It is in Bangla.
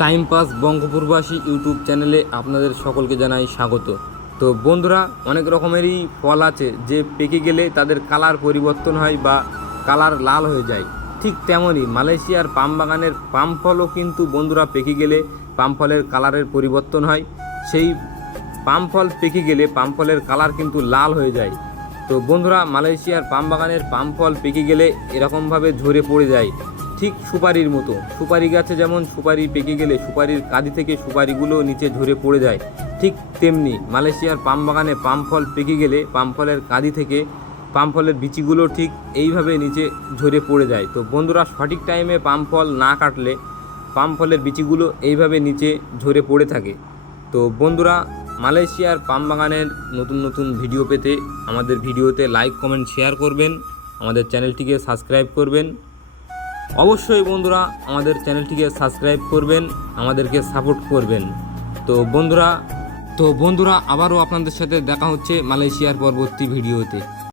টাইম পাস বঙ্গপুরবাসী ইউটিউব চ্যানেলে আপনাদের সকলকে জানাই স্বাগত। তো বন্ধুরা, অনেক রকমেরই ফল আছে যে পেকে গেলে তাদের কালার পরিবর্তন হয় বা কালার লাল হয়ে যায়। ঠিক তেমনই মালয়েশিয়ার পাম বাগানের পাম ফলও কিন্তু বন্ধুরা পেকে গেলে পাম ফলের কালারের পরিবর্তন হয়। সেই পাম ফল পেকে গেলে পাম ফলের কালার কিন্তু লাল হয়ে যায়। তো বন্ধুরা, মালয়েশিয়ার পাম বাগানের পাম ফল পেকে গেলে এরকমভাবে ঝরে পড়ে যায়, ঠিক সুপারির মতো। সুপারি গাছে যেমন সুপারি পেকে গেলে সুপারির কাঁদি থেকে সুপারিগুলো নিচে ঝরে পড়ে যায়, ঠিক তেমনি মালয়েশিয়ার পাম বাগানে পাম ফল পেকে গেলে পাম ফলের কাঁদি থেকে পাম ফলের বিচিগুলো ঠিক এইভাবে নিচে ঝরে পড়ে যায়। তো বন্ধুরা, সঠিক টাইমে পাম ফল না কাটলে পাম ফলের বিচিগুলো এইভাবে নিচে ঝরে পড়ে থাকে। তো বন্ধুরা, মালয়েশিয়ার পাম বাগানের নতুন নতুন ভিডিও পেতে আমাদের ভিডিওতে লাইক, কমেন্ট, শেয়ার করবেন, আমাদের চ্যানেলটিকে সাবস্ক্রাইব করবেন। অবশ্যই বন্ধুরা, আমাদের চ্যানেলটিকে সাবস্ক্রাইব করবেন, আমাদেরকে সাপোর্ট করবেন। তো বন্ধুরা আবারও আপনাদের সাথে দেখা হচ্ছে মালয়েশিয়ার পরবর্তী ভিডিওতে।